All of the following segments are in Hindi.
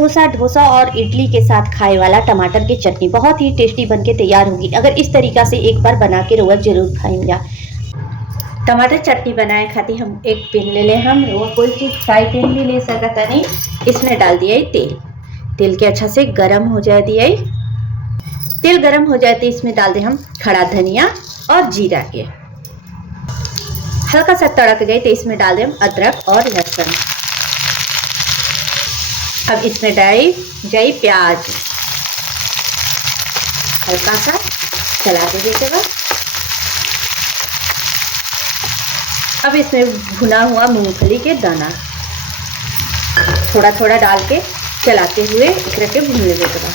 डोसा, डोसा और इडली के साथ खाए वाला टमाटर की चटनी बहुत ही टेस्टी बनके तैयार होगी। अगर इस तरीका से एक बार बना के रोज जरूर खाएंगे। टमाटर चटनी बनाए खातिर हम एक पैन ले लें। हम वो कोई चीज़ फ्राई पैन भी ले सकता नहीं। इसमें डाल दिया तेल। तेल के अच्छा से गरम हो जाए दिया। तेल गरम हो जाए तो इसमें डाल दें हम खड़ा धनिया और जीरा के। हल्का सा तड़क गए तो इसमें डाल दें हम अदरक और लहसुन। अब इसमें डाल जाए प्याज। हल्का सा चला देने के बाद अब इसमें भुना हुआ मूंगफली के दाना थोड़ा थोड़ा डाल के चलाते हुए इकट्ठे भून लेने के बाद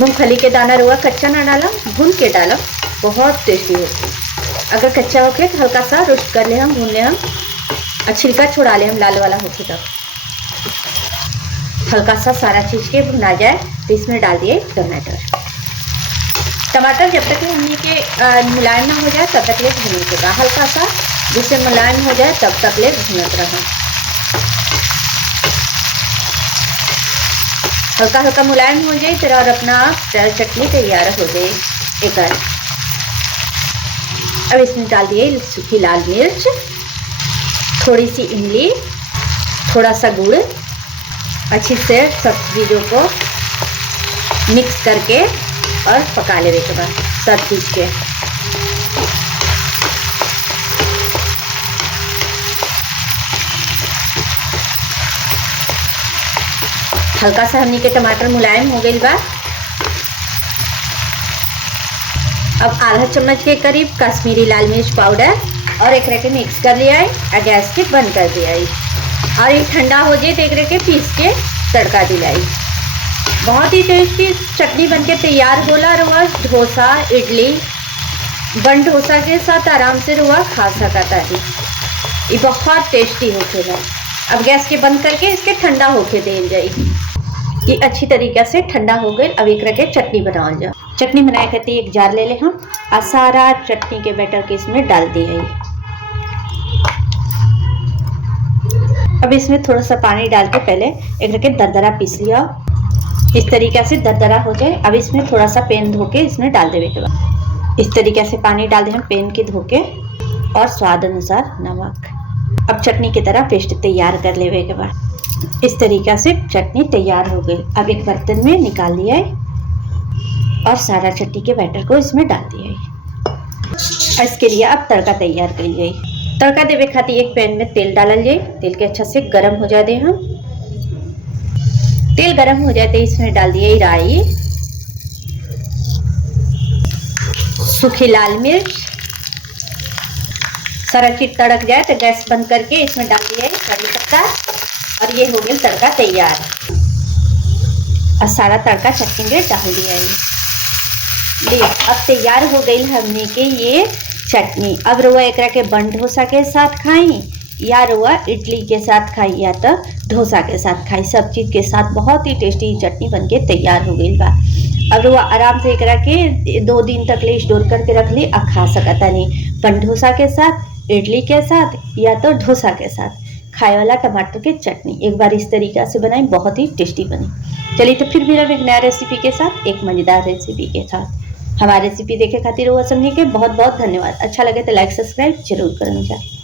मूंगफली के दाना रुआ कच्चा ना डाला, भून के डाला, बहुत टेस्टी होती है। अगर कच्चा होके तो हल्का सा रोस्ट कर ले हम, भून ले हम और छिलका छुड़ा ले हम लाल वाला होके तब। हल्का सा सारा चीज के भुना जाए तो इसमें डाल दिए टमाटर। टमाटर जब तक हमने के मुलायम ना हो जाए तब तक ले भूनने के बाद हल्का सा जिससे मुलायम हो जाए तब तक ले भूनत रहा। हल्का हल्का मुलायम हो जाए तो और अपना चटनी तैयार हो जाए। एक अब इसमें डाल दिए सूखी लाल मिर्च, थोड़ी सी इमली, थोड़ा सा गुड़। अच्छी से सब चीज़ों को मिक्स करके और पका लेने के बाद सब चीज़ के हल्का सा हमनी के टमाटर मुलायम हो गई बा। अब आधा चम्मच के करीब कश्मीरी लाल मिर्च पाउडर और एक रखे मिक्स कर लिया है और गैस के बंद कर दिया है। और ये ठंडा हो जाए तो एक रखे पीस के तड़का दिलाई। बहुत ही टेस्टी चटनी बनके तैयार होला। रुआ डोसा, इडली, बन डोसा के साथ आराम से रुआ खा सकता है। ये बहुत टेस्टी होखेला। अब गैस के बंद करके इसके ठंडा होके दे जाएगी। ये अच्छी तरीके से ठंडा हो गई। अब एक रखे चटनी बनाओ जाए। चटनी बनाए करते एक जार ले ले हम और सारा चटनी के बैटर के इसमें डाल दिए। अब इसमें थोड़ा सा पानी डाल के पहले एक रखे दरदरा पीस लिया। इस तरीके से दरदरा हो जाए। अब इसमें थोड़ा सा पेन धो के इसमें डाल देने के बाद इस तरीके से पानी डाल दे हम पेन के धो के और स्वाद अनुसार नमक। अब चटनी की तरह पेस्ट तैयार कर लेने के बाद इस तरीके से चटनी तैयार हो गई। अब एक बर्तन में निकाल लिया है और सारा चटनी के बैटर को इसमें डाल दिया है। इसके लिए अब तड़का तैयार कर लिया। तड़का देवे खातिर एक पैन में तेल डालल जाए। तेल के अच्छा से गरम हो जाए दे हम। तेल गरम हो जाए तो इसमें डाल दिए राई, सूखी लाल मिर्च। सारा चीज तड़क जाए तो गैस बंद करके इसमें डाल दिए करी पत्ता और ये हो गया तड़का तैयार। और सारा तड़का चटनी में डाल दिया ये। अब तैयार हो गई हमने के ये चटनी। अब रुआ एक के बन डोसा के साथ खाई या रुआ इडली के साथ खाई या तो डोसा के साथ खाई। सब चीज़ के साथ बहुत ही टेस्टी चटनी बनके तैयार हो गई बा। अब रुआ आराम से एक के 2 दिन तक ले स्टोर करके रख ली और खा सकता नहीं। बन डोसा के साथ, इडली के साथ या तो डोसा के साथ खाए वाला टमाटर की चटनी एक बार इस तरीका से बनाई, बहुत ही टेस्टी बनी। चलिए तो फिर मेरा एक नया रेसिपी के साथ, एक मज़ेदार रेसिपी के साथ। हमारी रेसिपी देखे खातिर वो समझे के बहुत बहुत धन्यवाद। अच्छा लगे तो लाइक सब्सक्राइब जरूर करें।